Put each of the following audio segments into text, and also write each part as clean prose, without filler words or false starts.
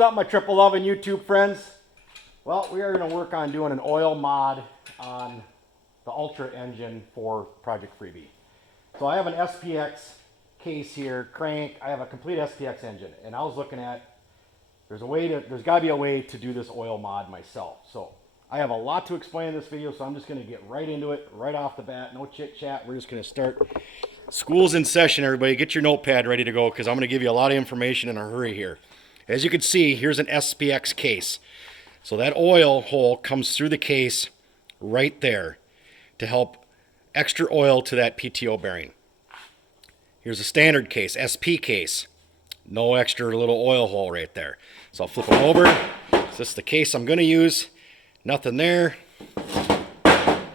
What's up, my 11 YouTube friends? Well, we are going to work on doing an oil mod on the Ultra engine for Project Freebie. So I have an SPX case here, crank. I have a complete SPX engine, and I was looking at there's got to be a way to do this oil mod myself. So I have a lot to explain in this video, so I'm just going to get right into it, right off the bat. No chit chat. We're just going to start. School's in session, everybody. Get your notepad ready to go because I'm going to give you a lot of information in a hurry here. As you can see, here's an SPX case. So that oil hole comes through the case right there to help extra oil to that PTO bearing. Here's a standard case, SP case. No extra little oil hole right there. So I'll flip it over. This is the case I'm going to use. Nothing there.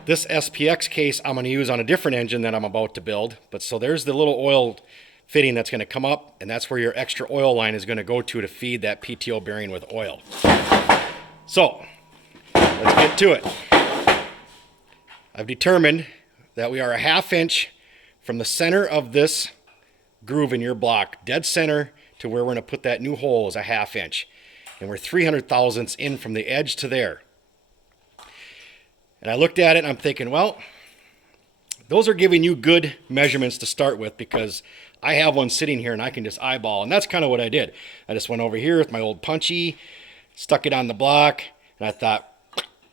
This SPX case I'm going to use on a different engine that I'm about to build. But so there's the little oil fitting that's going to come up, and that's where your extra oil line is going to go to feed that PTO bearing with oil. So let's get to it. I've determined that we are a 1/2 inch from the center of this groove in your block, dead center, to where we're going to put that new hole is a 1/2 inch. And we're 300 thousandths in from the edge to there. And I looked at it and I'm thinking, well, those are giving you good measurements to start with because I have one sitting here and I can just eyeball. And that's kind of what I did. I just went over here with my old punchy, stuck it on the block, and I thought,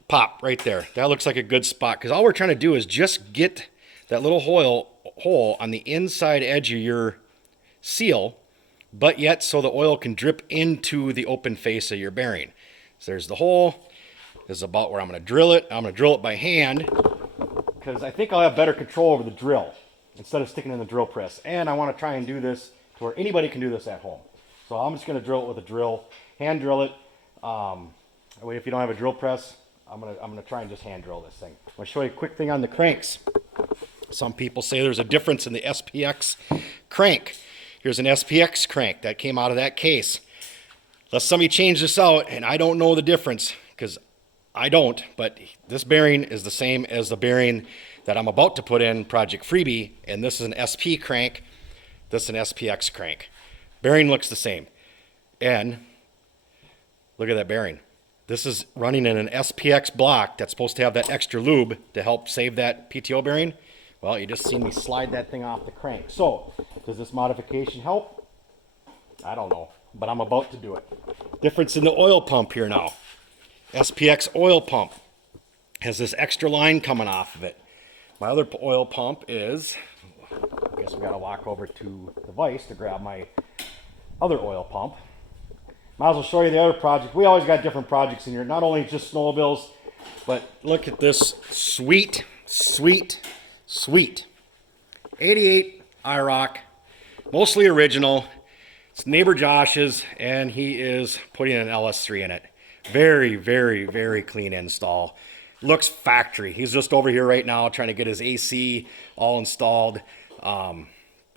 pop, right there. That looks like a good spot because all we're trying to do is just get that little hole on the inside edge of your seal, but yet so the oil can drip into the open face of your bearing. So there's the hole. This is about where I'm going to drill it. I'm going to drill it by hand because I think I'll have better control over the drill instead of sticking in the drill press. And I want to try and do this to where anybody can do this at home. So I'm just going to drill it with a drill, hand drill it. That way if you don't have a drill press, I'm gonna try and just hand drill this thing. I'm going to show you a quick thing on the cranks. Some people say there's a difference in the SPX crank. Here's an SPX crank that came out of that case. Let somebody change this out, and I don't know the difference because I don't, but this bearing is the same as the bearing that I'm about to put in Project Freebie, and this is an SP crank, this is an SPX crank. Bearing looks the same. And look at that bearing. This is running in an SPX block that's supposed to have that extra lube to help save that PTO bearing. Well, you just seen me slide that thing off the crank. So, does this modification help? I don't know, but I'm about to do it. Difference in the oil pump here now. SPX oil pump has this extra line coming off of it. My other oil pump is, I guess we got to walk over to the vise to grab my other oil pump. Might as well show you the other project. We always got different projects in here, not only just snowmobiles, but look at this sweet, sweet, sweet 88 IROC, mostly original. It's neighbor Josh's, and he is putting an LS3 in it. Very, very, very clean install. Looks factory. He's just over here right now trying to get his AC all installed.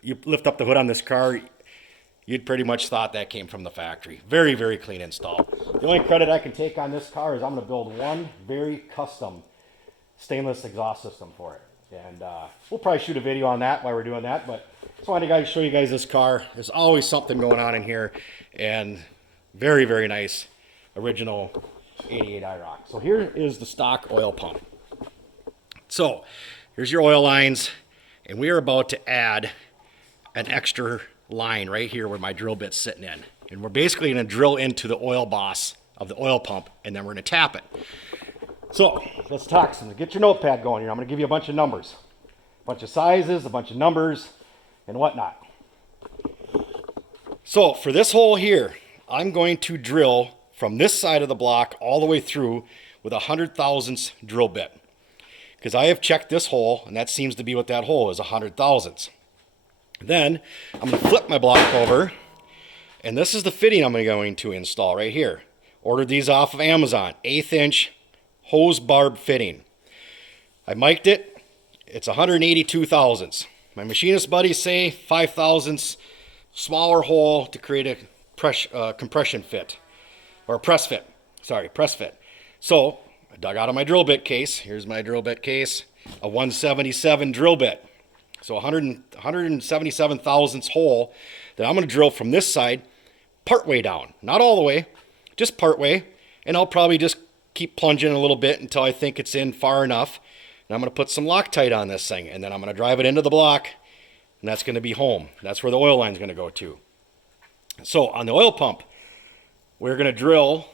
You lift up the hood on this car, you'd pretty much thought that came from the factory. Very, very clean install. The only credit I can take on this car is I'm going to build one very custom stainless exhaust system for it. And we'll probably shoot a video on that while we're doing that. But just wanted to show you guys this car. There's always something going on in here. And very, very nice original 88 IROC. So here is the stock oil pump. So here's your oil lines. And we are about to add an extra line right here where my drill bit's sitting in. And we're basically going to drill into the oil boss of the oil pump, and then we're going to tap it. So let's talk some. Get your notepad going here. I'm going to give you a bunch of numbers, a bunch of sizes, a bunch of numbers, and whatnot. So for this hole here, I'm going to drill from this side of the block all the way through with a 100 thousandths drill bit. Because I have checked this hole, and that seems to be what that hole is, 100 thousandths. Then I'm going to flip my block over, and this is the fitting I'm going to install right here. Ordered these off of Amazon, 1/8 inch hose barb fitting. I mic'd it. It's 182 thousandths. My machinist buddies say 5 thousandths smaller hole to create a compression fit, or press fit. Sorry, press fit. So I dug out of my drill bit case. Here's my drill bit case, a 177 drill bit. So 177 thousandths hole that I'm going to drill from this side part way down. Not all the way, just part way, and I'll probably just keep plunging a little bit until I think it's in far enough. And I'm going to put some Loctite on this thing, and then I'm going to drive it into the block, and that's going to be home. That's where the oil line is going to go to. So on the oil pump, we're going to drill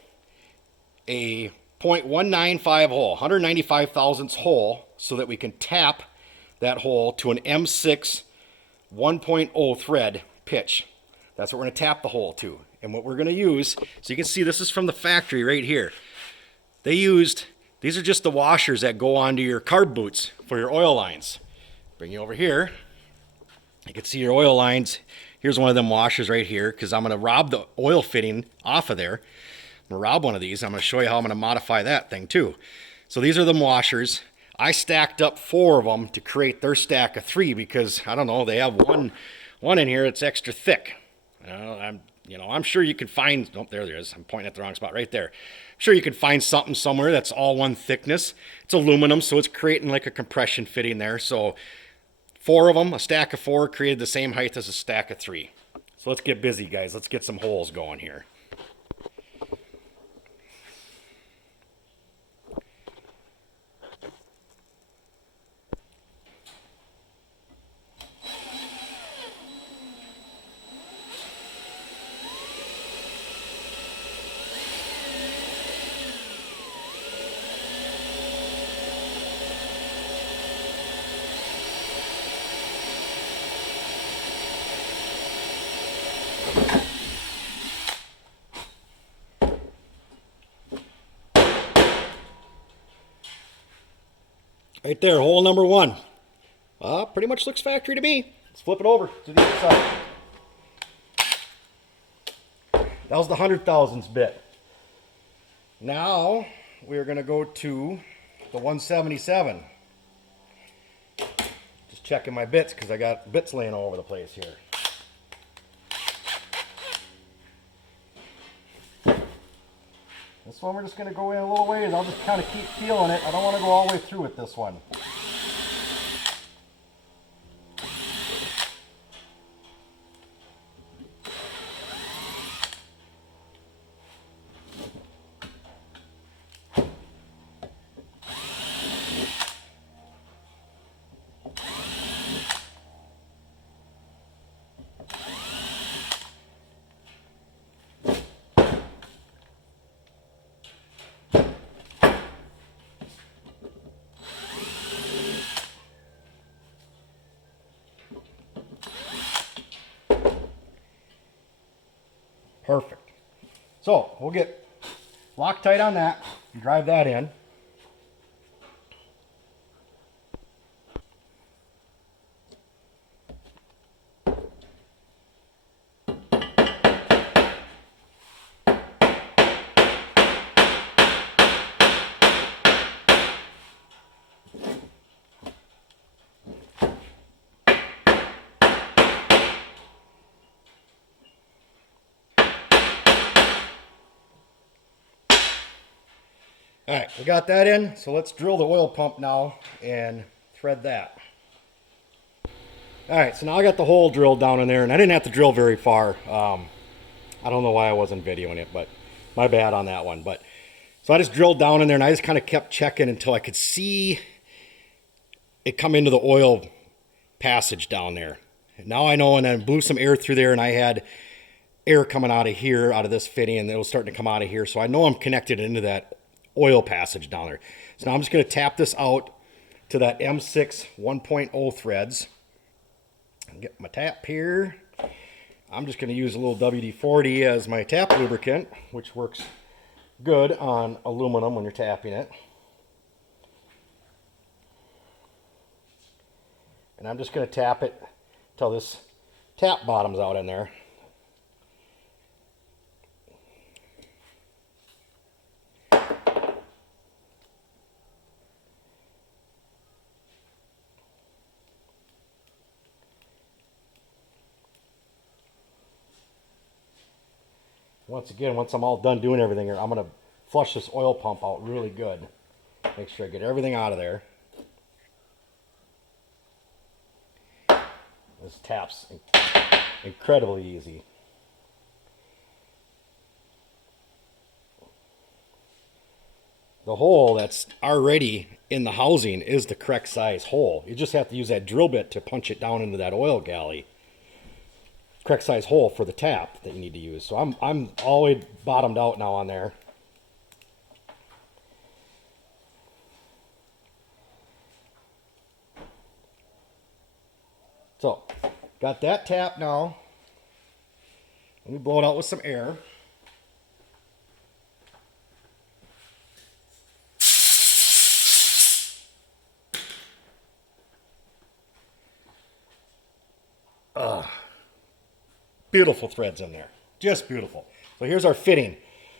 a 0.195 hole, 195 thousandths hole, so that we can tap that hole to an M6 1.0 thread pitch. That's what we're going to tap the hole to. And what we're going to use, so you can see this is from the factory right here. They used, these are just the washers that go onto your carb boots for your oil lines. Bring you over here. You can see your oil lines. Here's one of them washers right here, because I'm going to rob the oil fitting off of there. I'm going to rob one of these. I'm going to show you how I'm going to modify that thing too. So these are them washers. I stacked up 4 of them to create their stack of 3 because, I don't know, they have one in here that's extra thick. I'm sure you could find, oh, there it is. I'm pointing at the wrong spot right there. I'm sure you could find something somewhere that's all one thickness. It's aluminum, so it's creating like a compression fitting there. So 4 of them, a stack of 4, created the same height as a stack of 3. So let's get busy, guys. Let's get some holes going here. Right there, hole number 1. Pretty much looks factory to me. Let's flip it over to the other side. That was the 100 thousandths bit. Now we're going to go to the 177. Just checking my bits because I got bits laying all over the place here. This one we're just going to go in a little ways. I'll just kind of keep feeling it. I don't want to go all the way through with this one. Perfect. So we'll get Loctite on that and drive that in. All right, we got that in, so let's drill the oil pump now and thread that. All right, so now I got the hole drilled down in there, and I didn't have to drill very far. I don't know why I wasn't videoing it, but my bad on that one. But so I just drilled down in there, and I just kind of kept checking until I could see it come into the oil passage down there. And now I know, and I blew some air through there, and I had air coming out of here, out of this fitting, and it was starting to come out of here. So I know I'm connected into that oil passage down there. So now I'm just going to tap this out to that M6 1.0 threads. Get my tap here. I'm just going to use a little WD-40 as my tap lubricant, which works good on aluminum when you're tapping it. And I'm just going to tap it till this tap bottoms out in there. Once again, once I'm all done doing everything here, I'm going to flush this oil pump out really good. Make sure I get everything out of there. This tap's incredibly easy. the hole that's already in the housing is the correct size hole. You just have to use that drill bit to punch it down into that oil galley. Correct size hole for the tap that you need to use. So I'm all the way bottomed out now on there. So, got that tap now. Let me blow it out with some air. Beautiful threads in there. Just beautiful. So here's our fitting.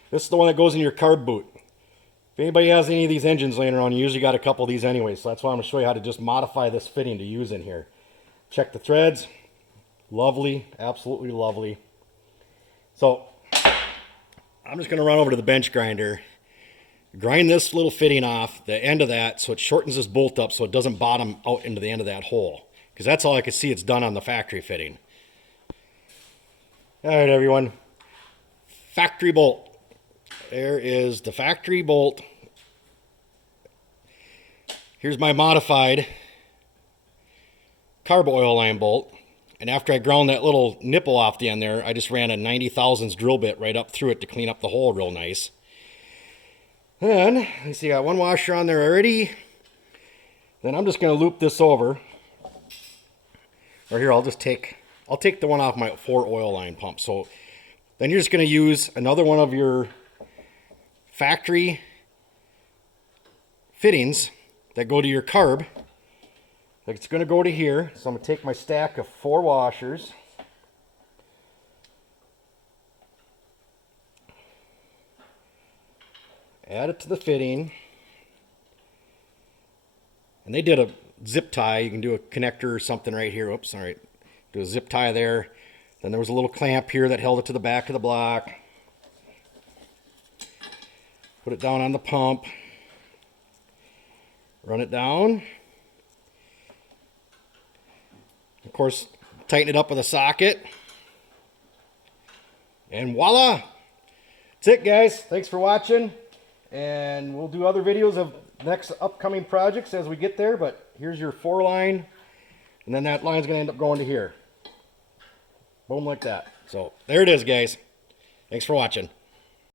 This is the one that goes in your carb boot. If anybody has any of these engines laying around, you usually got a couple of these anyway. So that's why I'm going to show you how to just modify this fitting to use in here. Check the threads. Lovely. Absolutely lovely. So I'm just going to run over to the bench grinder. Grind this little fitting off, the end of that, so it shortens this bolt up so it doesn't bottom out into the end of that hole. Because that's all I can see it's done on the factory fitting. All right, everyone. Factory bolt. There is the factory bolt. Here's my modified carb oil line bolt. And after I ground that little nipple off the end there, I just ran a 90 thousandths drill bit right up through it to clean up the hole real nice. And you see, I got one washer on there already. Then I'm just going to loop this over. Or here, I'll take the one off my 4 oil line pump. So then you're just going to use another one of your factory fittings that go to your carb. It's going to go to here. So I'm going to take my stack of 4 washers. Add it to the fitting. And they did a zip tie. You can do a connector or something right here. Oops, all right. Do a zip tie there. Then there was a little clamp here that held it to the back of the block. Put it down on the pump. Run it down. Of course, tighten it up with a socket. And voila! That's it, guys. Thanks for watching. And we'll do other videos of next upcoming projects as we get there. But here's your 4 line. And then that line's going to end up going to here. Boom, like that. So there it is, guys. Thanks for watching.